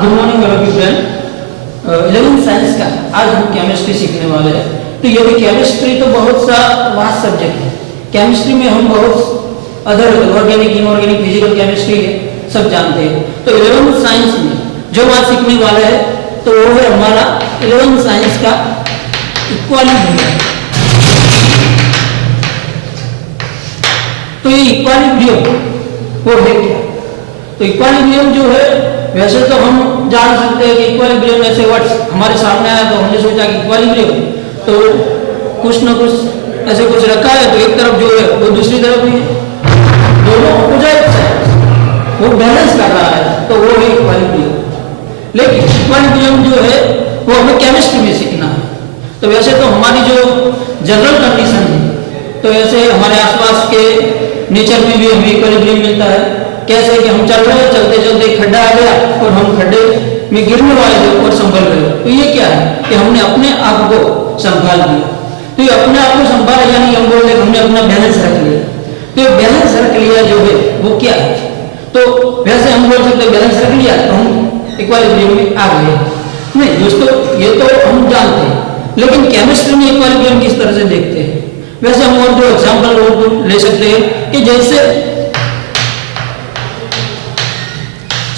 Good morning all of you friend. 11th science का आज हम केमिस्ट्री सीखने वाले हैं। तो ये भी केमिस्ट्री तो बहुत सा वास्ट सब्जेक्ट है। केमिस्ट्री में हम बहुत other organic, inorganic, physical chemistry है सब जानते हैं। तो 11th साइंस में जो बात सीखने वाले हैं तो वो है हमारा 11th साइंस का इक्विलिब्रियम। तो ये इक्विलिब्रियम वो है क्या? तो इक्विलिब्रियम जो है वैसे तो हम जान सकते हैं कि इक्विलिब्रियम ऐसे वर्ड्स हमारे सामने आया तो हमने सोचा कि इक्विलिब्रियम तो कुछ ना कुछ ऐसे कुछ रखा है, तो एक तरफ जो है वो दूसरी तरफ भी है, दोनों अपोजिट है, वो बैलेंस कर रहा है, तो वो है इक्विलिब्रियम। लेकिन इक्विलिब्रियम जो है वो हमें केमिस्ट्री में सीखना है। तो वैसे तो हमारी जो जनरल कंडीशन है तो ऐसे हमारे आसपास के नेचर में भी हमें इक्विलिब्रियम मिलता है। कैसे कि हम चल रहे हैं, चलते चलते खड्डा आ गया और हम खड्डे में गिरने वाले थे और संभल गए। तो ये क्या है कि हमने अपने आप को संभाल लिया। तो ये अपने आप को संभाला यानी हम बोलते हैं हमने अपना बैलेंस रख लिया। तो ये बैलेंस रख लिया जो है वो क्या है? तो वैसे हम बोल सकते हैं बैलेंस रख लिया तो हम इक्विलिब्रियम में आ गए। नहीं दोस्तों, ये तो हम जानते हैं, लेकिन केमिस्ट्री में इक्विलिब्रियम किस तरह से देखते हैं? वैसे हम और जो एग्जाम्पल ले सकते हैं कि जैसे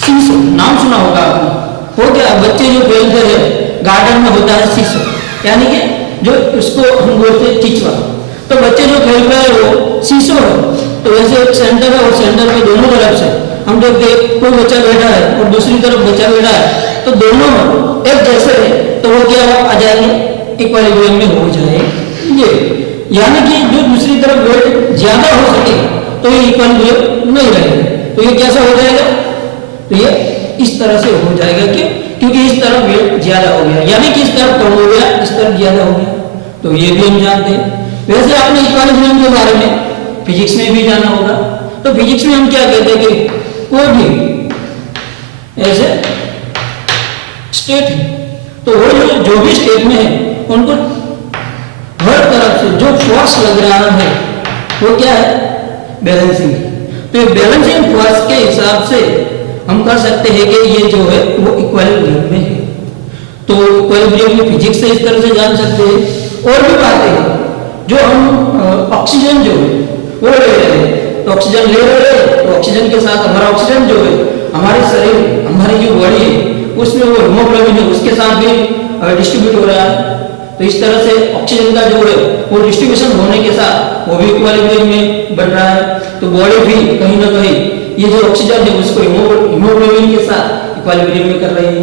सीसो, नाम सुना होगा आपने। वो क्या बच्चे जो खेलते हैं गार्डन में होता है सीसो, यानी कि जो उसको हम बोलते हैं चिचवा। तो बच्चे जो खेल रहे हैं वो सीसो है। तो वैसे एक सेंटर है और सेंटर के दोनों तरफ से हम देखते हैं कोई बच्चा बैठा है और दूसरी तरफ बच्चा बैठा है, तो दोनों एक जैसे है तो वो क्या आ जाएंगे इक्विलिब्रियम में हो जाएंगे। यानी कि जो दूसरी तरफ वेट ज्यादा हो सके तो ये इक्विलिब्रियम नहीं रहेगा। तो ये कैसा हो जाएगा? तो ये इस तरह से हो जाएगा कि क्योंकि इस तरफ वेट ज्यादा हो गया, यानी कि इस तरफ कम हो गया, इस तरफ ज्यादा हो गया। तो ये भी हम जानते हैं। वैसे आपने इक्विलिब्रियम के बारे में फिजिक्स में भी जाना होगा। तो फिजिक्स में हम क्या कहते हैं कि कोई भी ऐसे स्टेट है तो वो जो भी स्टेट में है उनको हर तरफ से जो फोर्स लग रहा है वो क्या है? बैलेंसिंग। तो ये बैलेंसिंग फोर्स के हिसाब से हम कर सकते हैं कि ये जो है वो इक्विलिब्रियम में है। तो इक्विलिब्रियम में फिजिक्स से इस तरह से जान सकते हैं। और भी बातें हैं जो हम ऑक्सीजन जो है वो ले रहे हैं, तो ऑक्सीजन ले रहे हैं तो ऑक्सीजन के साथ हमारा ऑक्सीजन जो है हमारे शरीर, हमारी जो बॉडी है उसमें वो हीमोग्लोबिन है उसके साथ भी डिस्ट्रीब्यूट हो रहा है। तो इस तरह से ऑक्सीजन का जो है वो डिस्ट्रीब्यूशन होने के साथ वो भी इक्विलिब्रियम में बन रहा है। तो बॉडी भी कहीं ना कहीं ये जो ऑक्सीजन है उसको हीमोग्लोबिन के साथ इक्विलिब्रियम में कर रही है।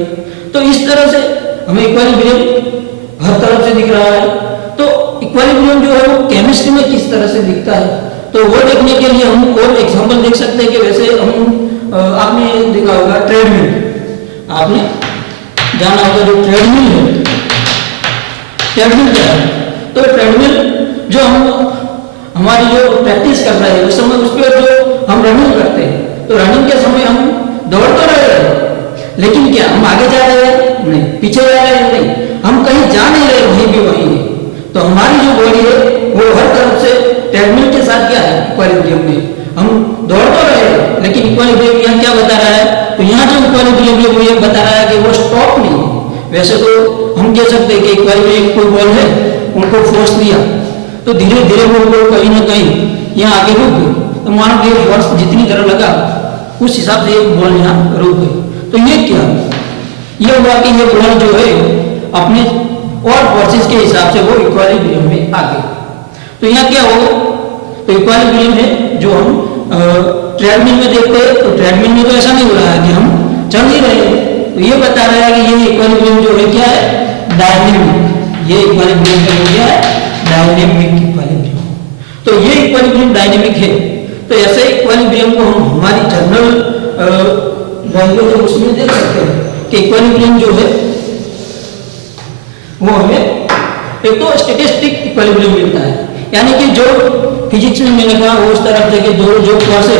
तो इस तरह से हमें इक्विलिब्रियम हर तरफ से दिख रहा है। तो इक्विलिब्रियम जो है वो केमिस्ट्री में किस तरह से दिखता है तो वो देखने के लिए हम और एग्जांपल देख सकते हैं कि वैसे हम आपने देखा होगा ट्रेडमिल, आपने जाना होगा जो ट्रेडमिल है। ट्रेडमिल क्या है? तो ट्रेडमिल जो हम हमारी जो प्रैक्टिस कर रहे हैं उस समय उस पर जो हम रनिंग करते हैं तो रनिंग के समय हम दौड़ तो रहे हैं, लेकिन क्या हम आगे जा रहे हैं? नहीं। पीछे जा रहे हैं? नहीं। हम कहीं जा नहीं रहे, वहीं भी वहीं है। तो हमारी जो बॉडी है वो हर तरफ से ट्रेडमिल के साथ क्या है? इक्विलिब्रियम में। हम दौड़ तो रहे हैं लेकिन इक्विलिब्रियम यहाँ क्या बता रहा है? तो यहाँ जो इक्विलिब्रियम है वो ये बता रहा है कि वो स्टॉप नहीं है। वैसे तो हम कह सकते हैं कि इक्विलिब्रियम कोई बॉल है उनको फोर्स दिया तो धीरे धीरे वो कहीं ना कहीं यहाँ आगे रुक गए। तो मानो कि फोर्स जितनी तरह लगा उस हिसाब से एक बॉल यहाँ रुक गई। तो ये क्या ये हुआ कि ये बॉल जो है अपने और फोर्सेस के हिसाब से वो इक्विलिब्रियम में आ गई। तो यहाँ क्या हो? तो इक्विलिब्रियम है जो हम ट्रेडमिल में देखते हैं। तो ट्रेडमिल में तो ऐसा नहीं हो रहा है कि हम चल ही रहे हैं, तो ये बता रहा है कि ये इक्विलिब्रियम जो है क्या है? डायनेमिक। ये इक्विलिब्रियम का क्या है? Dynamic equilibrium. तो ये इक्विलिब्रियम डायनेमिक है। तो ऐसे इक्विलिब्रियम को हम हमारी जनरल लैंग्वेज उसमें देख सकते हैं कि इक्विलिब्रियम जो है वो हमें एक तो स्टैटिस्टिक इक्विलिब्रियम मिलता है, यानी कि जो फिजिक्स में मैंने कहा वो उस तरफ से कि जो फोर्स है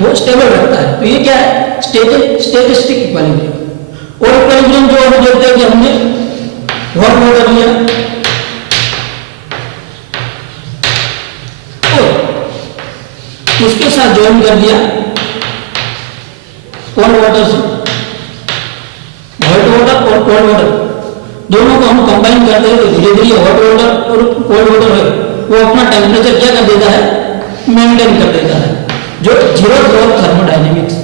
वो स्टेबल रखता है। तो ये क्या है? Statistic equilibrium. और इक्विलिब्रियम जो हम देखते हैं कि हमने हॉट वाटर लिया और उसके साथ ज्वाइन कर दिया कोल्ड वाटर से, वाटर और कोल्ड वाटर दोनों को हम कंबाइन करते हैं तो धीरे धीरे हॉट वाटर और कोल्ड वाटर है वो अपना टेम्परेचर क्या कर देता है, मेंटेन कर देता है, जो जीरो फ्लो ऑफ थर्मोडायनेमिक्स।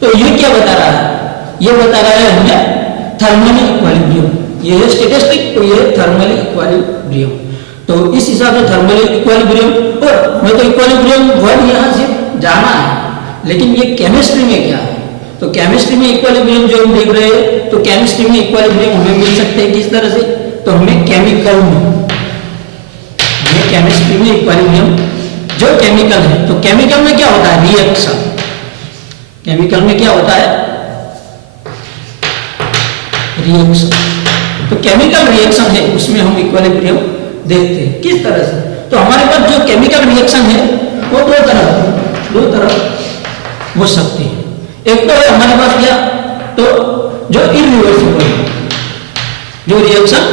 तो ये क्या बता रहा है, ये बता रहा है हमें थर्मली इक्विलिब्रियम, ये है स्टैटिस्टिक, तो ये थर्मली इक्विलिब्रियम। तो इस हिसाब से थर्मली इक्विलिब्रियम, और हमें तो इक्विलिब्रियम वर्ड यहाँ से जाना है, लेकिन ये केमिस्ट्री में क्या है, तो केमिस्ट्री में इक्विलिब्रियम जो हम देख रहे हैं, तो केमिस्ट्री में इक्विलिब्रियम हमें मिल सकते हैं किस तरह से, तो हमें केमिकल में, हमें केमिस्ट्री में इक्विलिब्रियम जो केमिकल है, तो केमिकल में क्या होता है, रिएक्शन, केमिकल में क्या होता है, रिएक्शन। तो केमिकल रिएक्शन है उसमें हम इक्विलिब्रियम देखते हैं किस तरह से। तो हमारे पास जो केमिकल रिएक्शन है वो दो तरह हो सकती है। एक तो है हमारे पास क्या, तो जो इरिवर्सिबल है, जो रिएक्शन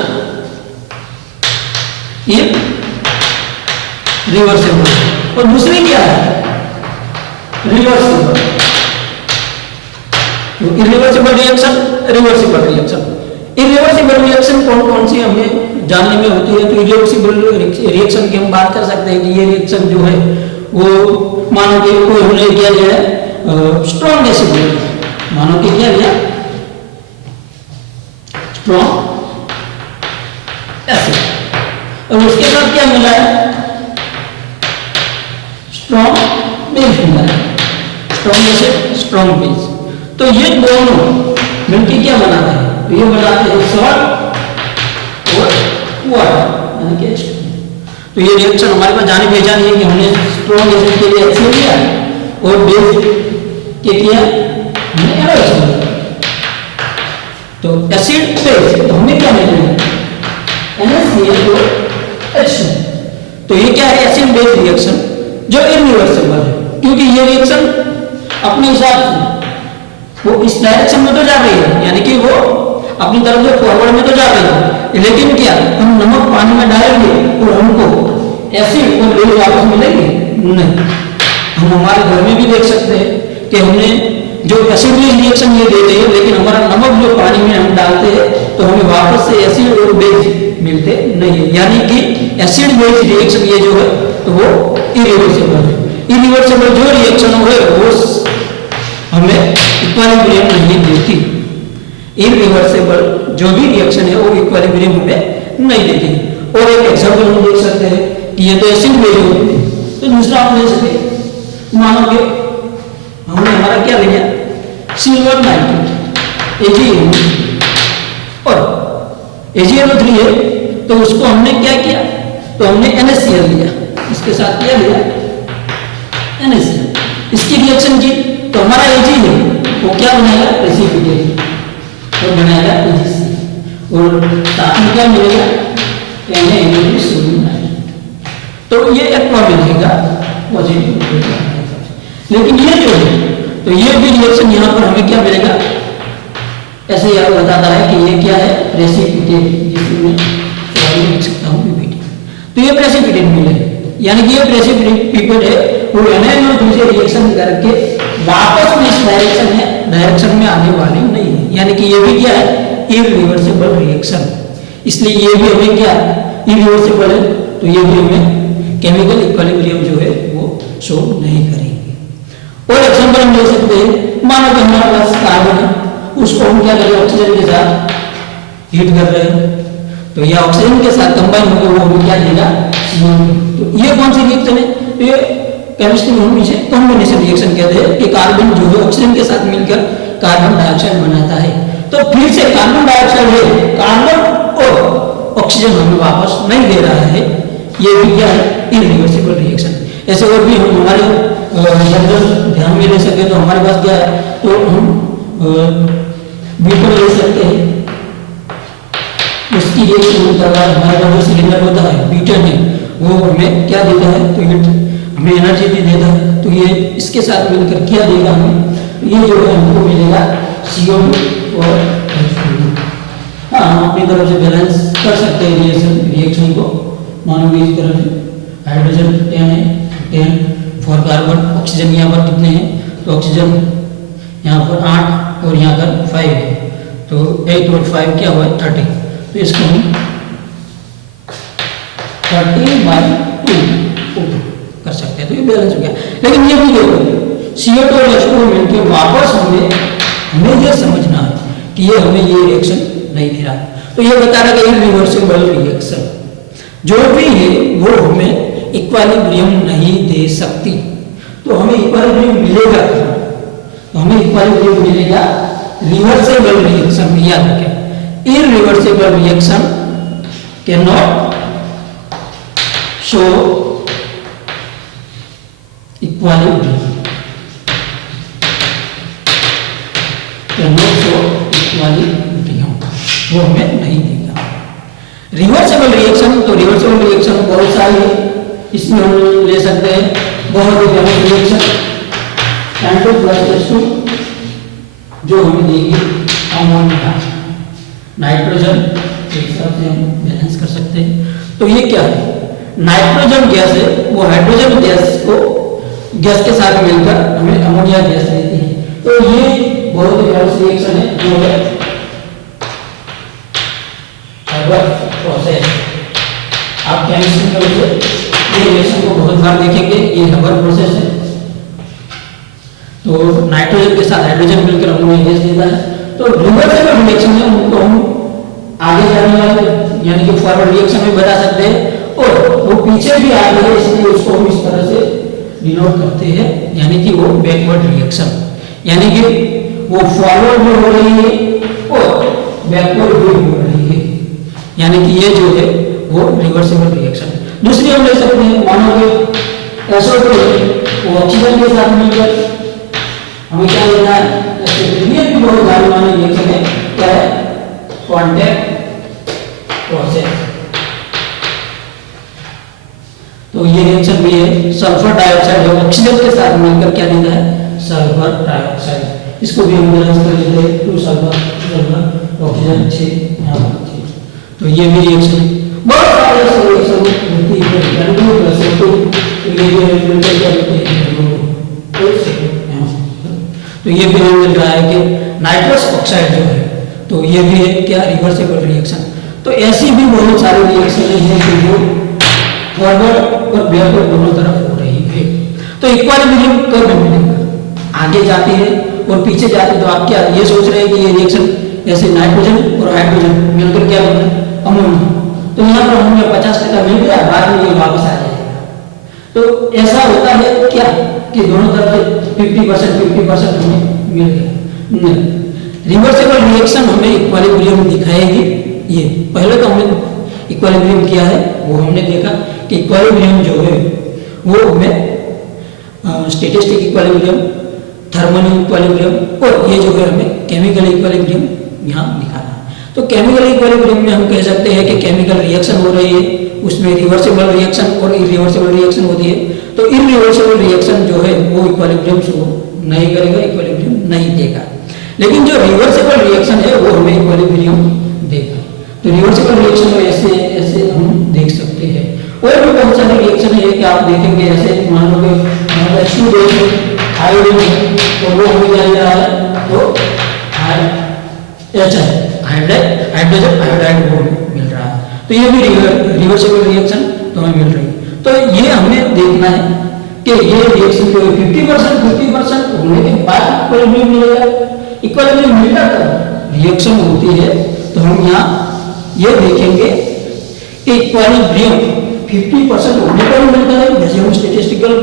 इरिवर्सिबल, और दूसरी क्या है, reversible. Irreversible reaction, reversible reaction. Irreversible reaction कौन कौन सी हमें जानने में होती है, तो इरिवर्सिबल रिएक्शन की हम बात कर सकते हैं कि ये रिएक्शन जो है वो मानो कि कोई हमने क्या लिया है, स्ट्रॉन्ग एसिड लिया, मानो कि क्या लिया, स्ट्रॉन्ग एसिड, और उसके साथ क्या मिला है, स्ट्रॉन्ग बेस मिला है, स्ट्रॉन्ग एसिड स्ट्रॉन्ग बेस। तो ये दोनों मिलकर क्या बनाते हैं, तो ये बनाते हैं सॉल्ट और वाटर, यानी कि तो ये रिएक्शन हमारे पास जाने पहचान है कि हमने स्ट्रॉन्ग एसिड के लिए HCl लिया और बेस के किया हमने NaOH लिया। तो एसिड बेस, तो हमें क्या मिलेगा, NaCl और H। तो ये क्या है, एसिड बेस रिएक्शन जो इरिवर्सिबल है, क्योंकि ये रिएक्शन अपने हिसाब से वो इस डायरेक्शन में तो जा रही है, यानी कि वो अपनी तरफ से फॉरवर्ड में तो जा रही है, लेकिन क्या हम नमक पानी में डालेंगे और हमको एसिड और बेस वापस मिलेंगे नहीं। हम हमारे घर में भी देख सकते हैं कि हमने जो एसिड बेस रिएक्शन ये देते हैं, लेकिन हमारा नमक जो पानी में हम डालते हैं तो हमें वापस से एसिड और बेस मिलते नहीं है, यानी कि एसिड बेस रिएक्शन ये जो है तो वो इरिवर्सिबल है। इरिवर्सिबल जो रिएक्शन है वो हमें इक्विलिब्रियम नहीं देती, इरिवर्सिबल जो भी रिएक्शन है वो इक्विलिब्रियम हमें नहीं देती। और एक एग्जांपल हम देख सकते हैं कि ये तो एसिड बेस है, तो दूसरा आप ले सकते हैं, मानो कि हमने हमारा क्या लिया, सिल्वर नाइट्रेट Ag और AgNO3 है, तो उसको हमने क्या किया, तो हमने NaCl लिया, इसके साथ क्या लिया, NaCl, इसकी रिएक्शन की, तो हमारा Ag है वो क्या बनाएगा, प्रेसिपिटेट, वो बनाएगा AgC, और साथ में क्या मिलेगा, Na सोडियम नाइट्रेट। तो ये एक्वा मिलेगा पॉजिटिव। लेकिन ये जो है, तो ये भी रिएक्शन यहाँ पर हमें क्या मिलेगा, ऐसे यह बताता है कि ये क्या है, प्रेसिपिटेट, जिसमें लिख सकता हूँ PPT। तो ये प्रेसिपिटेट मिलेगा, यानी कि ये प्रेसिपिटेट है, वो NaNO3 से रिएक्शन करके वापस में इस डायरेक्शन में आने वाली नहीं है, यानी कि ये भी क्या है, इरिवर्सिबल रिएक्शन। इसलिए ये भी हमें क्या इरिवर्सिबल है, तो ये भी हमें केमिकल इक्विलिब्रियम जो है वो शो नहीं करेंगे। और एग्जांपल हम ले सकते हैं, मानो कि हमारे पास कार्बन है, उसको हम क्या करें, ऑक्सीजन के साथ हीट कर रहे हैं, तो यह ऑक्सीजन के साथ कंबाइन होकर वो हमें क्या देगा, CO2। तो ये कौन सी रिएक्शन है, तो ये केमिस्ट्री में हम इसे कॉम्बिनेशन रिएक्शन कहते हैं कि कार्बन जो है ऑक्सीजन के साथ मिलकर कार्बन डाइऑक्साइड बनाता है। तो फिर से कार्बन डाइऑक्साइड है, कार्बन और ऑक्सीजन हमें वापस नहीं दे रहा है, ये भी क्या है, इरिवर्सिबल रिएक्शन। ऐसे और भी हम हमारे जनरल ध्यान में ले सके तो हमारे पास क्या है, तो हम बीटर ले सकते हैं, उसकी रिएक्शन कर रहा है, हमारे पास जो सिलेंडर होता है बीटर में, वो हमें क्या देता है, तो हीट हमें एनर्जी भी देता है। तो ये इसके साथ मिलकर क्या देगा हमें, ये जो है हमको मिलेगा CO2 और H2। हाँ, हम अपनी तरफ से बैलेंस कर सकते हैं रिएक्शन को, मानो कि इस तरह से हाइड्रोजन 10 है, 10 फॉर कार्बन, ऑक्सीजन यहाँ पर कितने हैं, तो ऑक्सीजन यहाँ पर 8 और यहाँ पर 5 है, तो 8 और 5 क्या हुआ 30, तो इसको हम 30/2 कर सकते हैं, तो ये बैलेंस हो गया। लेकिन ये भी देखो CO2 और H2O मिलकर वापस हमें ये समझना है कि ये हमें ये रिएक्शन नहीं दे रहा है, तो ये बता रहा है कि इरिवर्सिबल रिएक्शन जो भी है वो हमें इक्विलिब्रियम नहीं दे सकती। तो हमें इक्विलिब्रियम मिलेगा, तो हमें इक्विलिब्रियम मिलेगा रिवर्सिबल रिएक्शन में। याद रखें, irreversible reaction can not show equilibrium, can not show equilibrium, वो हमें नहीं देगा। रिवर्सिबल रिएक्शन, तो रिवर्सिबल रिएक्शन बहुत सारी इसमें हम ले सकते हैं, बहुत ही प्रमुख रिएक्शन N2 + H2 जो हमें देगी अमोनिया नाइट्रोजन, एक हिसाब से हम बैलेंस कर सकते हैं। तो ये क्या है, नाइट्रोजन गैस है, वो हाइड्रोजन गैस के साथ मिलकर हमें अमोनिया गैस देती है। तो ये बहुत ही प्रमुख रिएक्शन है जो है हर्बर प्रोसेस। आप केमिस्ट्री में ये रिएक्शन को बहुत बार देखेंगे, ये हर्बर प्रोसेस है। तो नाइट्रोजन के साथ हाइड्रोजन मिलकर अमोनिया गैस देता है। तो रिवर्सिबल रिएक्शन है, उनको हम आगे जाने वाले यानी कि फॉरवर्ड रिएक्शन में बता सकते हैं, और वो पीछे भी आ रही है, इसलिए उसको हम इस तरह से डिनोट करते हैं, यानी कि वो बैकवर्ड रिएक्शन, यानी कि वो फॉरवर्ड भी हो रही है और बैकवर्ड भी हो रही है, यानी कि ये जो है वो रिवर्सिबल रिएक्शन है। दूसरी हम ले सकते हैं, मानो कि SO2 वो ऑक्सीजन के साथ मिलकर हमें क्या लेना है, ये भी बहुत जानी मानी रिएक्शन है, क्या है कॉन्टैक्ट प्रोसेस। तो ये रिएक्शन भी है। सल्फर डाइऑक्साइड जो ऑक्सीजन के साथ मिलकर क्या देता है, सल्फर डाइऑक्साइड, इसको भी हम बैलेंस कर लेते हैं, 2 सल्फर ऑक्सीजन 6 यहाँ पर 6। तो ये भी रिएक्शन है, बहुत सारे रिएक्शन होती है। तो ये भी हमें मिल रहा है कि नाइट्रस ऑक्साइड जो है, तो ये भी है क्या रिवर्सिबल रिएक्शन। तो ऐसी भी बहुत सारी रिएक्शन है कि जो फॉरवर्ड और बैकवर्ड दोनों तरफ हो रही है। तो इक्विलिब्रियम कब मिलेगा, आगे जाती है और पीछे जाती है। तो आप क्या ये सोच रहे हैं कि ये रिएक्शन ऐसे नाइट्रोजन और हाइड्रोजन मिलकर क्या बना अमोनिया, तो यहाँ पर अमोनिया 50% मिल गया, बाद में ये वापस आ जाएगा। तो ऐसा होता है क्या कि दोनों तरफ 50% हमें मिल गया। नहीं, रिवर्सिबल रिएक्शन हमें इक्विलिब्रियम दिखाएगी। ये पहले तो हमने इक्विलिब्रियम किया है, वो हमने देखा कि इक्विलिब्रियम जो है वो हमें स्टैटिस्टिक इक्विलिब्रियम, थर्मल इक्विलिब्रियम और ये जो है हमें केमिकल इक्विलिब्रियम यहाँ दिखाना है। तो केमिकल इक्विलिब्रियम में हम कह सकते हैं कि केमिकल रिएक्शन हो रही है, उसमें रिवर्सिबल रिएक्शन और इरिवर्सिबल रिएक्शन होती है। तो इरिवर्सिबल रिएक्शन जो है वो इक्विलिब्रियम शो नहीं करेगा, इक्विलिब्रियम नहीं देगा। लेकिन जो रिवर्सिबल रिएक्शन है वो हमें इक्विलिब्रियम देगा। तो रिवर्सिबल रिएक्शन में ऐसे ऐसे हम देख सकते हैं। और भी बहुत सारे रिएक्शन है कि आप देखेंगे, ऐसे मान लो कि H2 हाइड्रोजन है, तो वो हमें क्या दे रहा है, तो हाइड्रोजन आयोडाइड वो मिल रहा है। तो ये भी रिवर्सिबल रिएक्शन तो हमें मिल रही है। तो ये हमें देखना है कि ये रिएक्शन जो 50% होने के बाद इक्विलिब्रियम मिलेगा। इक्विलिब्रियम मिलता तब रिएक्शन होती है। तो हम यहाँ ये देखेंगे कि इक्विलिब्रियम 50% होने पर मिलता है, जैसे हम स्टैटिस्टिकल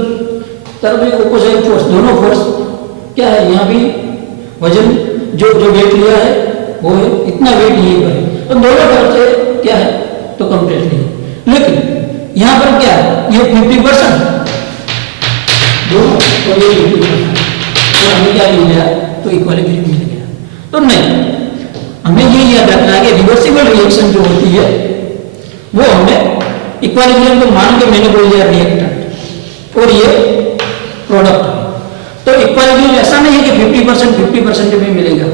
तरफ में ऑपोजिट फोर्स, दोनों फोर्स क्या है, यहाँ भी वजन जो वेट लिया है वो है इतना वेट यहीं पर है, तो दोनों तरफ से क्या है तो कंप्लीटली। लेकिन यहाँ पर क्या है, ये 50% दोनों और ये 50%, तो हमें क्या मिल गया, तो इक्विलिब्रियम मिल गया। तो नहीं, हमें ये याद रखना है कि रिवर्सिबल रिएक्शन जो होती है वो हमें इक्विलिब्रियम को मान के मैंने बोल दिया रिएक्टेंट और ये प्रोडक्ट। तो इक्विलिब्रियम ऐसा नहीं है कि 50% में मिलेगा।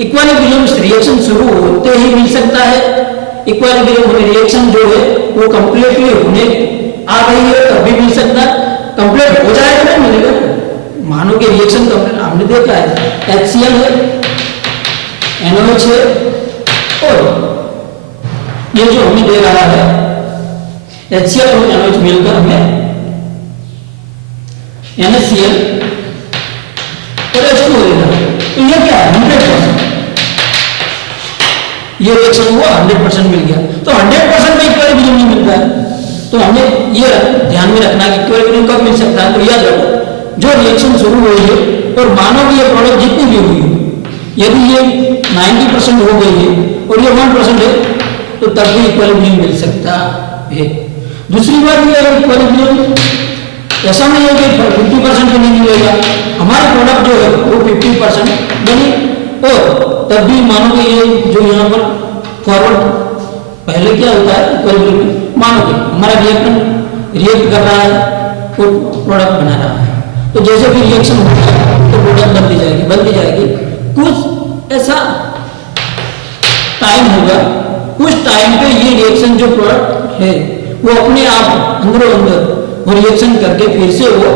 इक्विलिब्रियम रिएक्शन शुरू होते ही मिल सकता है। इक्विलिब्रियम रिएक्शन जो है वो कंप्लीटली होने आ रही है तभी मिल सकता है, कंप्लीट हो जाएगा नहीं मिलेगा। मानो कि रिएक्शन कंप्लीट, हमने देखा है HCl है, NaOH है, और ये जो हमें दे रहा है HCl और NaOH मिलकर हमें NaCl और H2O दे रहा है। तो ये क्या है 100%, ये रिएक्शन हुआ 100% मिल गया। तो 100% में इक्विलिब्रियम नहीं मिलता है, तो हमें ये ध्यान में रखना कि इक्विलिब्रियम कब मिल सकता है। तो याद रखो जो रिएक्शन शुरू हुई है और मानो कि ये प्रोडक्ट जितनी भी हुई है, यदि ये 90% हो गई है और ये 1% है, तो तब भी इक्विलिब्रियम मिल सकता है। दूसरी बात ये है इक्विलिब्रियम ऐसा नहीं है कि 50% भी नहीं मिलेगा, हमारा प्रोडक्ट जो है वो 50% बनी, और तब भी मानो कि ये जो यहाँ पर फॉरवर्ड पहले क्या होता है इक्विलिब्रियम, मानो कि हमारा रिएक्ट कर रहा है और प्रोडक्ट बना रहा है, तो जैसे भी रिएक्शन होगा तो प्रोडक्ट बनती जाएगी। कुछ ऐसा टाइम होगा, उस टाइम पे ये रिएक्शन जो प्रोडक्ट है वो अपने आप अंदरों अंदर वो रिएक्शन करके फिर से वो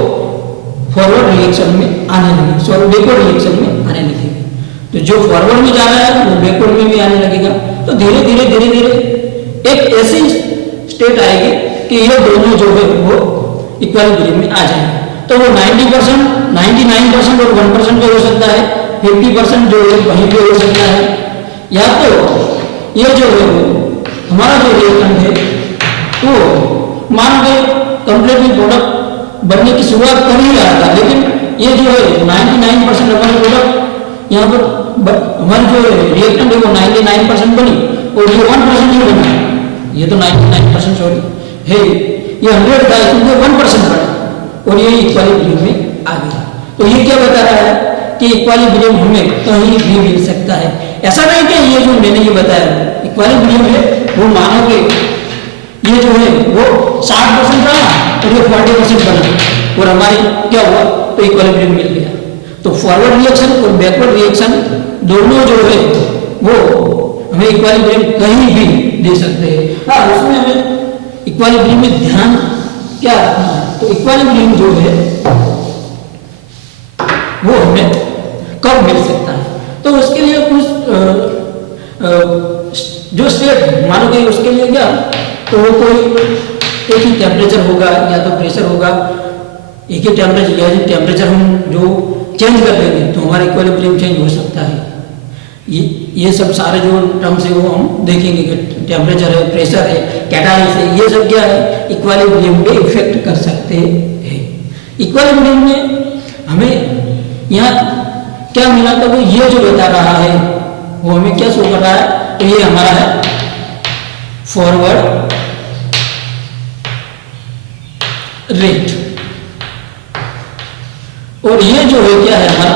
फॉरवर्ड रिएक्शन में आने लगेगी, सॉरी बैकवर्ड रिएक्शन में आने लगेगी। तो जो फॉरवर्ड में जा रहा है वो बैकवर्ड में भी आने लगेगा। तो धीरे धीरे एक ऐसी स्टेट आएगी कि ये दोनों जो है वो इक्विलिब्रियम में आ जाएंगे। तो वो 90%, 99% और 1% पे हो सकता है, 50% जो है वहीं पे हो सकता है, या तो ये जो है हमारा जो रिएक्टेंट है वो मान के कंप्लीटली प्रोडक्ट बनने की शुरुआत कर ही रहा था, लेकिन ये जो है 99% हमारे प्रोडक्ट यहाँ पर हमारी जो रिएक्टेंट है वो 99% बनी और ये 1% नहीं बना, ये तो 99% सॉरी है, ये 100 था इसमें 1% बना और ये इक्विलिब्रियम में आ गया। तो ये क्या बता रहा है कि इक्विलिब्रियम हमें कहीं भी मिल सकता है। ऐसा नहीं कि ये जो मैंने ये बताया इक्विलिब्रियम है वो मानो कि ये जो है वो 60% रहा और ये 40% बना और हमारी क्या हुआ तो इक्विलिब्रियम मिल गया। तो फॉरवर्ड रिएक्शन और बैकवर्ड रिएक्शन दोनों जो है वो हमें इक्विलिब्रियम कहीं भी दे सकते हैं। हाँ, उसमें हमें इक्विलिब्रियम में ध्यान क्या रखना है, तो इक्विलिब्रियम जो है वो हमें कब मिल सकता है। तो उसके लिए कुछ जो स्टेट मानो कि उसके लिए क्या, तो वो कोई एक ही टेम्परेचर होगा या तो प्रेशर होगा, एक ही टेम्परेचर या टेम्परेचर हम जो चेंज कर देंगे तो हमारा इक्विलिब्रियम चेंज हो सकता है। ये सब सारे जो टर्म्स है वो हम देखेंगे कि टेम्परेचर है, प्रेशर है, कैटालिसिस है, ये सब क्या है इक्विलिब्रियम पे इफेक्ट कर सकते हैं। इक्विलिब्रियम में हमें यहाँ क्या मिला था, वो ये जो बता रहा है वो हमें क्या शो कर रहा है, तो ये हमारा है फॉरवर्ड रेट, और ये जो है क्या है हमारा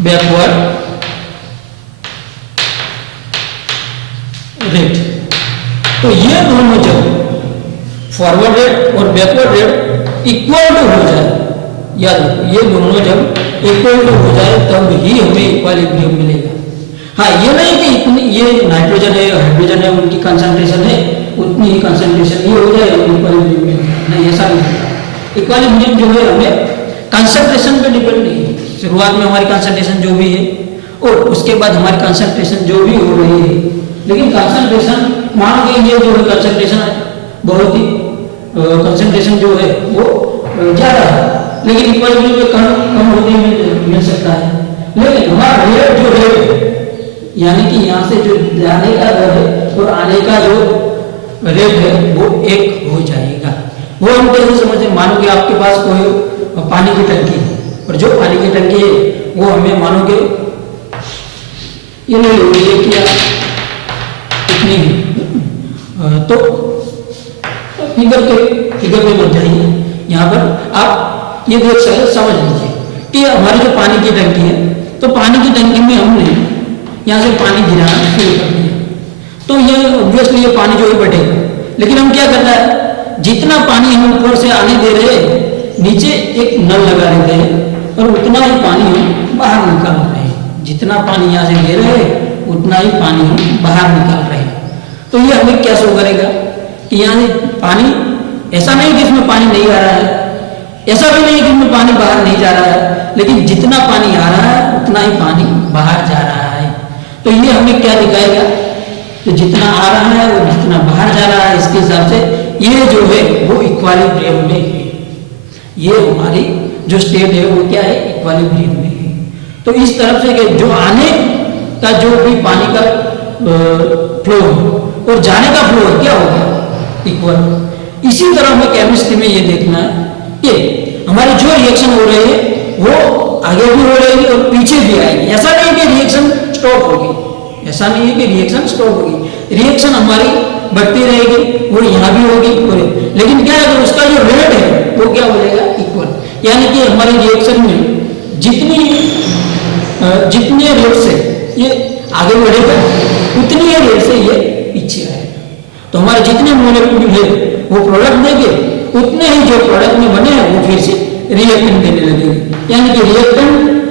बैकवर्ड रेट। तो ये दोनों जब फॉरवर्ड रेट और बैकवर्ड रेट इक्वल टू हो जाए, याद रखो ये दोनों जब इक्वल टू हो जाए तब ही हमें इक्विलिब्रियम मिलेगा। हाँ, ये नहीं कि इतनी ये नाइट्रोजन है हाइड्रोजन है उनकी कंसंट्रेशन है उतनी ही कंसंट्रेशन ये हो जाए इक्विलिब्रियम में, नहीं ऐसा नहीं होता। इक्विलिब्रियम जो है हमें कंसंट्रेशन पे डिपेंड नहीं है, शुरुआत में हमारी कंसंट्रेशन जो भी है और उसके बाद हमारी कंसंट्रेशन जो भी हो रही है, लेकिन कंसंट्रेशन मान के ये जो है कंसंट्रेशन बहुत ही कंसंट्रेशन जो है वो ज़्यादा है, लेकिन इक्विलिब्रियम में कम होने मिल सकता है। लेकिन हमारा रेट जो है यानी कि यहाँ से जो जाने का दर है और आने का जो रेट है वो एक हो जाएगा। वो हम कैसे समझे, मानो कि आपके पास कोई पानी की टंकी है और जो पानी की टंकी है वो हमें मानो कि ये नहीं हो रही है कि इतनी ही, तो फिगर पे मत जाइए। यहाँ पर आप ये देख सकते समझ लीजिए कि हमारी जो पानी की टंकी है, तो पानी की टंकी में हमने यहाँ से पानी गिराना शुरू कर दिया, तो ये ऑब्वियसली ये पानी जो है बढ़ेगा। लेकिन हम क्या करता है, जितना पानी हम ऊपर से आने दे रहे हैं नीचे एक नल लगा देते हैं और उतना ही पानी हम बाहर निकाल रहे हैं। जितना पानी यहाँ से दे रहे हैं उतना ही पानी हम बाहर निकाल रहे हैं। तो ये हमें क्या शो करेगा कि यहाँ से पानी, ऐसा नहीं कि इसमें पानी नहीं आ रहा है, ऐसा भी नहीं कि इसमें पानी बाहर नहीं जा रहा है, लेकिन जितना पानी आ रहा है उतना ही पानी बाहर जा रहा है। तो ये हमें क्या दिखाएगा, तो जितना आ रहा है और जितना बाहर जा रहा है इसके हिसाब से ये जो है वो इक्विलिब्रियम में है। ये हमारी जो स्टेट है वो क्या है, इक्विलिब्रियम में है। तो इस तरफ से जो आने का जो भी पानी का फ्लो है और जाने का फ्लो क्या हो गया, इक्वल। इसी तरह हमें केमिस्ट्री में ये देखना है कि हमारी जो रिएक्शन हो रही है वो आगे भी हो रही है और पीछे भी आएगी। ऐसा नहीं है कि रिएक्शन स्टॉप होगी, ऐसा नहीं है कि रिएक्शन स्टॉप होगी, रिएक्शन हमारी बढ़ती रहेगी, वो यहाँ भी होगी पूरे। लेकिन क्या है, उसका जो रेट है वो क्या हो जाएगा, इक्वल। यानी कि हमारी रिएक्शन में जितने रेट से ये आगे बढ़ेगा उतनी ही रेट से ये पीछे आएगा। तो हमारे जितने मॉलिक्यूल है वो प्रोडक्ट देंगे, उतने ही जो प्रोडक्ट में बने हैं वो फिर से रिएक्टेंट देने लगेंगे। यानी कि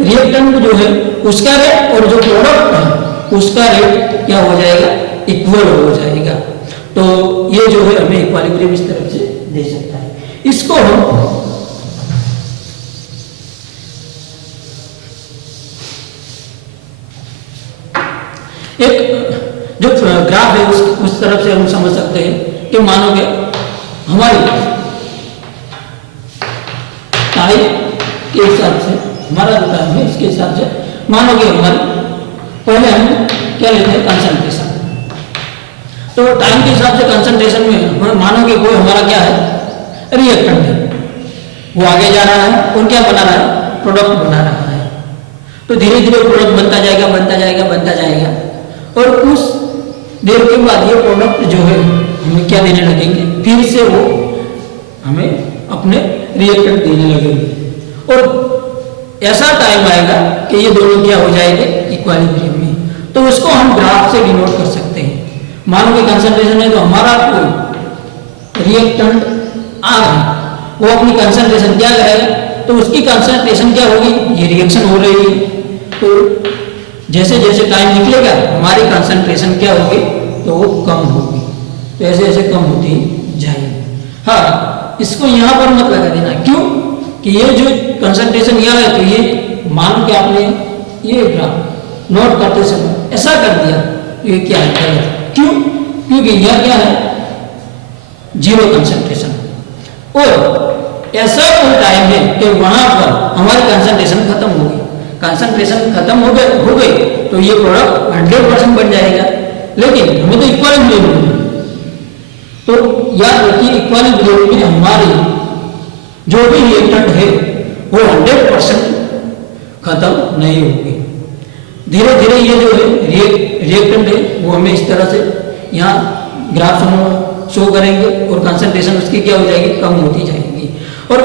रिएक्टेंट जो है उसका रेट और जो प्रोडक्ट है उसका रेट क्या हो जाएगा, इक्वल हो जाएगा। तो ये जो है हमें इक्विलिब्रियम इस तरफ से दे सकता है। इसको हम एक जो ग्राफ है उस तरफ से हम समझ सकते हैं कि मानो कि हमारी टाइम के हिसाब से हमारा जो टाइम है इसके हिसाब से मानो कि हमारे पहले हम क्या लेते हैं, कंसंट्रेशन। तो टाइम के हिसाब से कंसंट्रेशन में मानो कि कोई हमारा क्या है, रिएक्टेंट है, वो आगे जा रहा है और क्या बना रहा है, प्रोडक्ट बना रहा है। तो धीरे धीरे प्रोडक्ट बनता जाएगा बनता जाएगा बनता जाएगा और उस देर के बाद ये प्रोडक्ट जो है हमें क्या देने लगेंगे, फिर से वो हमें अपने रिएक्टेंट देने लगेंगे और ऐसा टाइम आएगा कि ये दोनों क्या हो जाएंगे, इक्विलिब्रियम में। तो उसको हम ग्राफ से डिनोट कर सकते हैं। मानो कि कंसंट्रेशन है तो हमारा कोई रिएक्टेंट आ रहा है, वो अपनी कंसंट्रेशन क्या करेगा, तो उसकी कंसंट्रेशन क्या होगी, ये रिएक्शन हो रही है, तो जैसे जैसे टाइम निकलेगा हमारी कंसंट्रेशन क्या होगी, तो वो कम होगी, तो ऐसे ऐसे कम होती जाएगी। हाँ, इसको यहाँ पर मत लगा देना, क्यों कि ये जो कंसंट्रेशन यहाँ है तो ये मान के आपने ये ग्राफ नोट करते समय ऐसा कर दिया तो ये क्या है, गलत। क्यों, क्योंकि यह क्या है, जीरो कंसंट्रेशन और ऐसा कोई टाइम है कि वहां पर हमारी कंसंट्रेशन खत्म होगी। कंसंट्रेशन खत्म हो गई तो ये प्रोडक्ट 100% बन जाएगा, लेकिन हमें तो इक्विलिब्रियम मिलेगा। तो याद रखिए, इक्विलिब्रियम में हमारी जो भी रिएक्टेंट है वो 100% खत्म नहीं होगी। धीरे धीरे ये जो है रिएक्टेंट है वो हमें इस तरह से यहाँ ग्राफ शो करेंगे और कंसंट्रेशन उसकी क्या हो जाएगी, कम होती जाएगी। और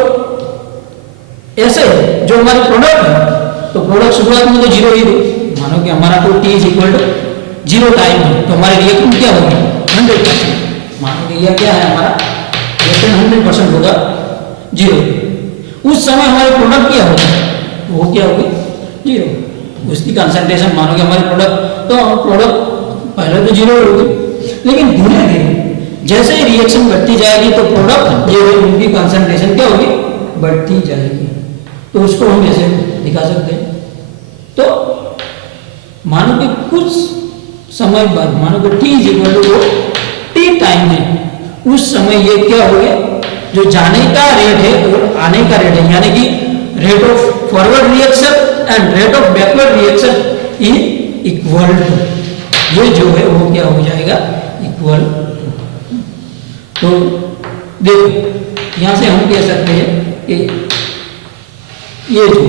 ऐसे जो हमारे प्रोडक्ट है, तो प्रोडक्ट शुरुआत में तो जीरो ही हो, मानो कि हमारा कोई T is equal to zero time है तो हमारे रिएक्टेंट क्या होगी, 100%। मानो कि यह क्या है, हमारा रिएक्टेंट 100% होगा जीरो। उस समय हमारे प्रोडक्ट क्या होगा, वो क्या होगी, जीरो। उसकी कंसंट्रेशन मानो कि हमारे प्रोडक्ट पहले तो जीरो होगी, लेकिन धीरे धीरे जैसे ही रिएक्शन बढ़ती जाएगी तो प्रोडक्ट जो है उनकी कंसंट्रेशन क्या होगी, बढ़ती जाएगी। तो उसको हम ऐसे दिखा सकते हैं। तो मानो कि कुछ समय बाद, मानो कि T is equal to T time है, उस समय ये क्या हो गया, जो जाने का रेट है और आने का रेट है, यानी कि rate of forward reaction and rate of backward reaction is equal to, ये जो है वो क्या हो जाएगा, इक्वल टू। तो देखो यहां से हम कह सकते हैं कि ये जो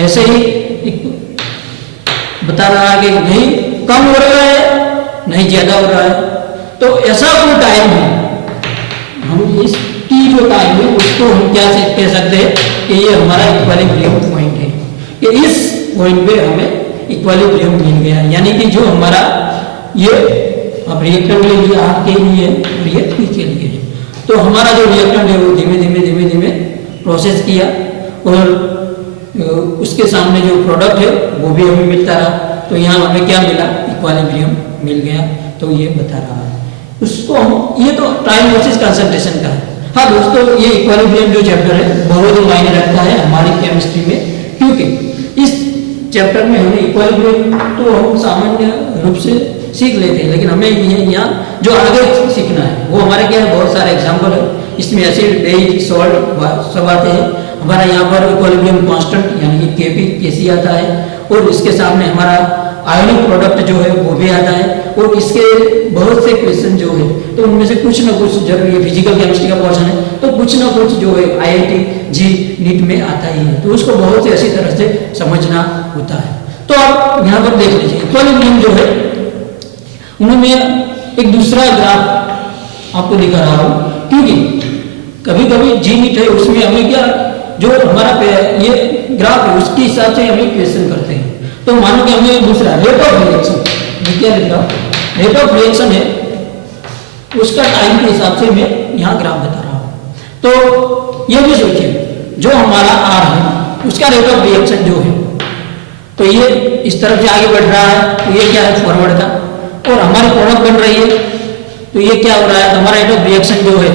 ऐसे ही बता रहा है कि नहीं कम हो रहा है नहीं ज्यादा हो रहा है, तो ऐसा कोई टाइम है, हम इस टी जो टाइम है उसको हम क्या कह सकते हैं कि ये हमारा इक्विलिब्रियम पॉइंट है, कि इस पॉइंट पे हमें इक्विलिब्रियम मिल गया। यानी कि जो हमारा ये अब रिएक्टेंट ले लिया आग के लिए और ये पी के लिए, तो हमारा जो रिएक्टेंट है वो धीमे धीमे धीमे धीमे प्रोसेस किया और उसके सामने जो प्रोडक्ट है वो भी हमें मिलता रहा, तो यहाँ हमें क्या मिला, इक्विलिब्रियम मिल गया। तो ये बता रहा है उसको हम, ये तो टाइम वर्सेस कंसंट्रेशन का है। हाँ दोस्तों, ये इक्विलिब्रियम जो चैप्टर है बहुत ही मायने रखता है हमारी केमिस्ट्री में, क्योंकि इस चैप्टर में हमें इक्विलिब्रियम तो हम सामान्य रूप से सीख लेते हैं, लेकिन हमें यहाँ जो आगे सीखना है वो हमारे क्या है, बहुत सारे एग्जाम्पल है। इसमें एसिड, बेस, सॉल्ट सब आते हैं। हमारा यहाँ पर इक्विलिब्रियम कांस्टेंट यानी कि केपी केसी आता है, और इसके सामने हमारा आयोनिक प्रोडक्ट जो है वो भी आता है। और इसके बहुत से क्वेश्चन जो है तो उनमें से कुछ ना कुछ, जब ये फिजिकल केमिस्ट्री का पोर्शन है तो कुछ ना कुछ जो है IIT जी नीट में आता ही है, तो उसको बहुत ही अच्छी तरह से समझना होता है। तो आप यहाँ पर देख लीजिए इक्विलिब्रियम जो है, उन्होंने एक दूसरा ग्राफ आपको दिखा रहा हूँ, क्योंकि कभी कभी जी नीट है उसमें हमें क्या, जो हमारा ये ग्राफ है उसके हिसाब से हमें क्वेश्चन करते हैं। तो मानो कि हमें दूसरा रेट ऑफ रिएक्शन, क्या लिख रहा हूँ, रेट ऑफ रिएक्शन है, उसका टाइम के हिसाब से मैं यहाँ ग्राफ बता रहा हूँ। तो ये भी सोचिए, जो हमारा आर है उसका रेट ऑफ रिएक्शन जो है, तो ये इस तरफ से आगे बढ़ रहा है, तो ये क्या है, फॉरवर्ड का, और हमारी प्रोडक्ट बन रही है, तो ये क्या हो रहा है, हमारा रेट ऑफ रिएक्शन जो है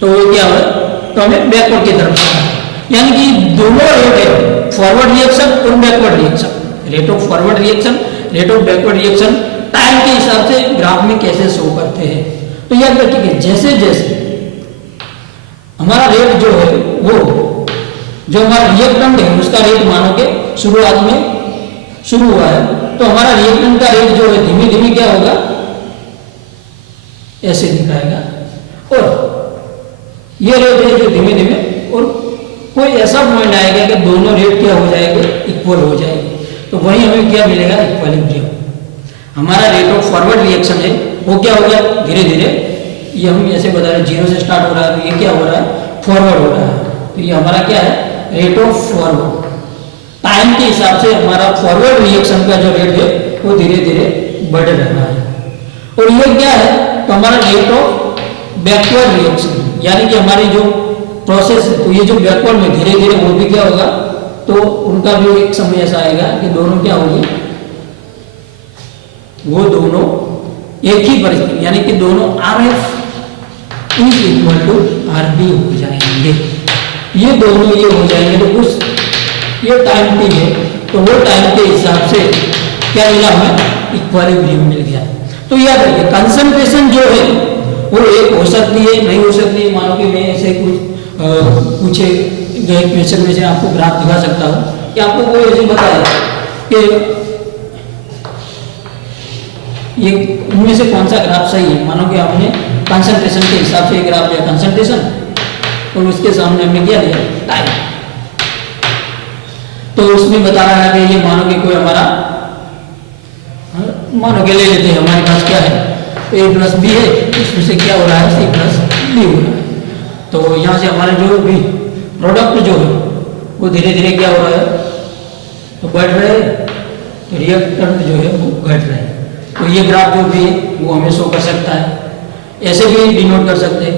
तो वो क्या हो रहा है, तो हमें बैकवर्ड की तरफ से, यानी कि दोनों रेट है, फॉरवर्ड रिएक्शन और backward reaction, rate of forward reaction, rate of backward reaction time के हिसाब से ग्राफ में कैसे शो करते हैं। तो याद रखिए, जैसे जैसे हमारा रेट जो है वो, जो हमारा रिएक्टेंट है उसका रेट मानो के शुरुआत में शुरू हुआ है, तो हमारा रिएक्टेंट का रेट जो है धीमे धीमे क्या होगा, ऐसे दिखाएगा, और ये रेट है जो धीमे धीमे, और कोई ऐसा पॉइंट आएगा कि दोनों रेट क्या हो जाएंगे, इक्वल हो जाएंगे, तो वही हमें क्या मिलेगा, इक्विलिब्रियम। हमारा रेट ऑफ फॉरवर्ड रिएक्शन है वो क्या हो गया, धीरे धीरे, ये हम ऐसे बता रहे हैं 0 से स्टार्ट हो रहा है, तो ये क्या हो रहा है, फॉरवर्ड हो रहा है, तो ये हमारा क्या है, रेट ऑफ फॉरवर्ड। टाइम के हिसाब से हमारा फॉरवर्ड रिएक्शन का जो रेट है वो धीरे धीरे बढ़ रहा है। और ये क्या है, तो हमारा रेट ऑफ बैकवर्ड रिएक्शन, यानी कि हमारी जो प्रोसेस है, तो ये जो बैकवर्ड में धीरे धीरे वो भी क्या होगा, तो उनका भी एक समय ऐसा आएगा कि दोनों क्या होंगे, वो दोनों एक ही परिस्थिति, यानी कि दोनों RF is equal to RB हो जाएंगे, ये दोनों ये हो जाएंगे, तो उस ये टाइम टी है, तो वो टाइम के हिसाब से क्या मिला, हमें इक्विलिब्रियम मिल गया। तो याद रखिए, कंसंट्रेशन जो है वो एक हो सकती है, नहीं हो सकती है। मानो कि मैं ऐसे कुछ पूछे गए क्वेश्चन में से आपको ग्राफ दिखा सकता हूँ कि आपको कोई ऐसे बताए कि ये उनमें से कौन सा ग्राफ सही है। मानो कि आपने कंसंट्रेशन के हिसाब से ग्राफ दिया, कंसंट्रेशन, और उसके सामने हमने क्या दिया, टाइम, तो उसमें बता रहा है कि ये मानो कि कोई हमारा, मानो कि ले लेते हैं हमारे पास क्या है, तो A प्लस बी है, इसमें से क्या हो रहा है, C प्लस डी हो रहा है। तो यहाँ से हमारे जो भी प्रोडक्ट जो है वो धीरे धीरे क्या हो रहा है, तो बढ़ रहे हैं, तो रिएक्टेंट जो है वो घट रहे हैं। तो ये ग्राफ जो भी है वो हमें शो कर सकता है, ऐसे भी डिनोट कर सकते हैं।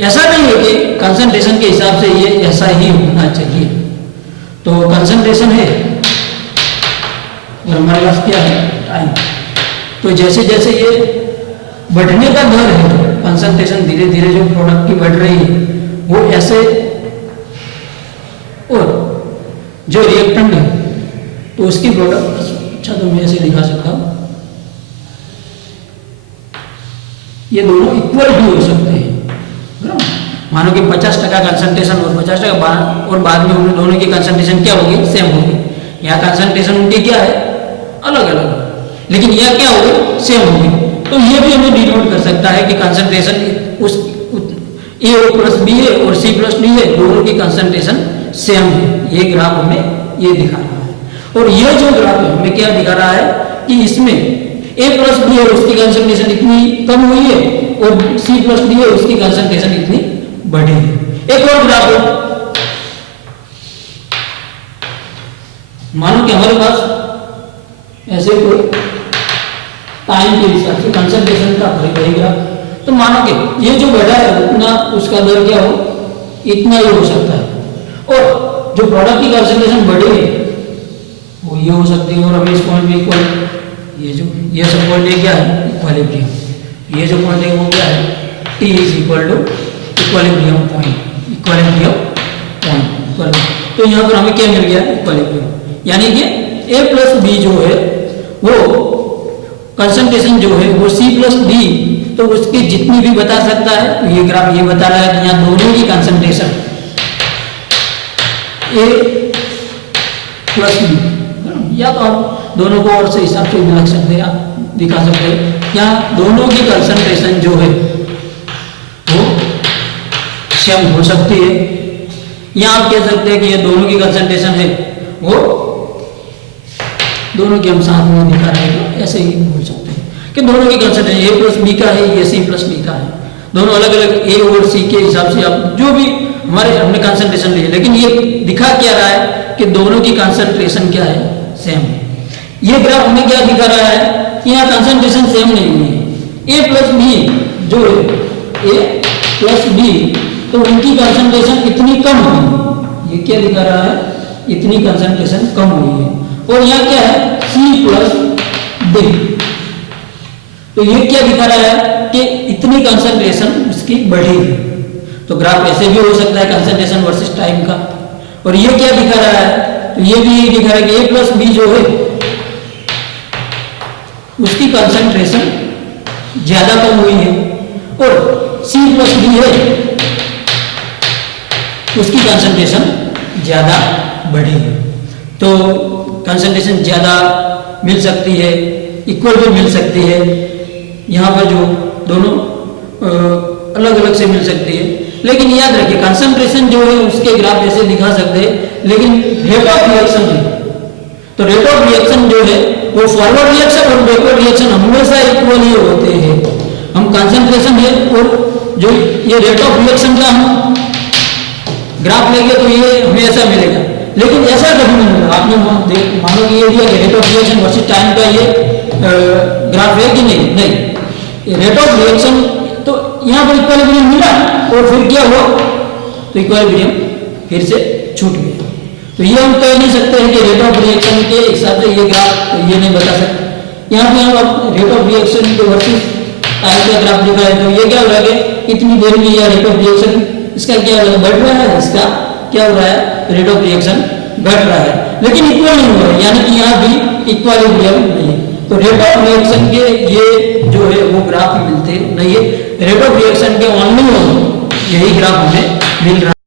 ऐसा नहीं है कि कंसंट्रेशन के हिसाब से ये ऐसा ही होना चाहिए। तो कंसंट्रेशन है और हमारे पास क्या है, टाइम। तो जैसे जैसे ये बढ़ने का दर है, कंसंट्रेशन धीरे धीरे जो प्रोडक्ट की बढ़ रही है वो ऐसे, और जो रिएक्टेंट है तो उसकी प्रोडक्ट, अच्छा तो मैं ऐसे दिखा सकता हूँ, ये दोनों इक्वल भी हो सकते हैं। मानो कि 50% कंसंट्रेशन और 50% और बाद में उन दोनों की कंसंट्रेशन क्या होगी, सेम होगी। यहाँ कंसंट्रेशन उनकी क्या है, अलग अलग, लेकिन यह क्या होगी, सेम होगी। तो ये भी हमें डिनोट कर सकता है कि कंसंट्रेशन उस A प्लस बी है और C प्लस डी है, दोनों की कंसंट्रेशन सेम है। ये ग्राफ हमें ये दिखा रहा है। और ये जो ग्राफ है हमें क्या दिखा रहा है कि इसमें A प्लस बी है, उसकी कंसंट्रेशन इतनी कम हुई है, और C प्लस डी है, उसकी कंसंट्रेशन इतनी बढ़ी है। एक और ग्राफ है, मानो कि हमारे पास ऐसे कोई टाइम के हिसाब से कंसंट्रेशन का वही ग्राफ, तो मानो कि ये जो बढ़ा है उतना उसका दर क्या हो, इतना ही हो सकता है। और जो प्रोडक्ट की कंसंट्रेशन बढ़ी है वो ये हो सकती है। और हमें इस पॉइंट में इक्वल, ये सब पॉइंट क्या है, इक्विलिब्रियम। ये जो पॉइंट है वो क्या है, T is equal to equilibrium point, equilibrium point. तो यहाँ पर हमें क्या मिल गया, इक्विलिब्रियम, यानी कि ए प्लस बी जो है वो कंसंट्रेशन जो है वो सी प्लस डी, तो उसकी जितनी भी बता सकता है। तो ये ग्राफ ये बता रहा है कि यहाँ दोनों की कंसंट्रेशन ए प्लस बी, या तो आप दोनों को और से हिसाब से भी लिख सकते हैं, आप दिखा सकते हैं। यहाँ दोनों की कंसंट्रेशन जो है वो सेम हो सकती है। यहाँ आप कह सकते हैं कि ये दोनों की कंसंट्रेशन है वो दोनों के हम साथ में दिखा रहे हैं, तो ऐसे ही बोल सकते हैं कि दोनों की कंसंट्रेशन ए प्लस बी का है, ये सी प्लस डी का है। दोनों अलग अलग ए और सी के हिसाब से आप जो भी हमने कंसंट्रेशन ली है, लेकिन ये दिखा क्या रहा है कि दोनों की कंसंट्रेशन क्या है, सेम है। ये ग्राफ हमें क्या दिखा रहा है कि यहाँ कंसंट्रेशन सेम नहीं हुई है। ए प्लस बी जो है ए प्लस बी, तो उनकी कंसंट्रेशन इतनी कम हुई। ये क्या दिखा रहा है, इतनी कंसंट्रेशन कम हुई है। और यहाँ क्या है, सी प्लस डी, तो ये क्या दिखा रहा है कि इतनी कंसंट्रेशन इसकी बढ़ी है। तो ग्राफ ऐसे भी हो सकता है कंसंट्रेशन वर्सेस टाइम का। और ये क्या दिखा रहा है, तो ये भी दिखा रहा है कि ए प्लस बी जो है उसकी कंसंट्रेशन ज्यादा कम हुई है, और सी प्लस डी है उसकी कंसंट्रेशन ज्यादा बढ़ी है। तो कंसंट्रेशन ज्यादा मिल सकती है, इक्वल भी मिल सकती है। यहाँ पर जो दोनों अलग अलग से मिल सकती है, लेकिन याद रखिए कंसंट्रेशन जो है उसके ग्राफ ऐसे दिखा सकते हैं, लेकिन रेट ऑफ रिएक्शन है, तो रेट ऑफ रिएक्शन जो है वो फॉरवर्ड रिएक्शन और बैकवर्ड रिएक्शन हमेशा इक्वल ही होते हैं। हम कंसंट्रेशन है और जो ये रेट ऑफ रिएक्शन का हम ग्राफ लेंगे तो ये हमें ऐसा मिलेगा, लेकिन ऐसा कभी नहीं होगा। आपने मानो कि ये दिया कि rate of reaction versus time का ये ग्राफ है कि नहीं, रेट ऑफ रिएक्शन तो यहाँ पर इक्विलिब्रियम मिला और फिर क्या हुआ, तो इक्विलिब्रियम फिर से छूट गया। तो ये हम कह नहीं सकते हैं कि रेट ऑफ रिएक्शन के हिसाब से ये ग्राफ, तो ये नहीं बता सकते। यहाँ पे हम रेट ऑफ रिएक्शन के वर्सेस टाइम का ग्राफ दिखा है, तो ये क्या हो रहा है कि इतनी देर में यह रेट ऑफ रिएक्शन इसका क्या बढ़ रहा है, इसका क्या हो रहा है, रेट ऑफ रिएक्शन घट रहा है, लेकिन इक्वल नहीं हो रहा है, यानी कि यहाँ भी इक्विलिब्रियम नहीं है। तो रेट ऑफ रिएक्शन के ये जो है वो ग्राफ मिलते नहीं है, रेट ऑफ रिएक्शन के ओनली यही ग्राफ हमें मिल रहा है।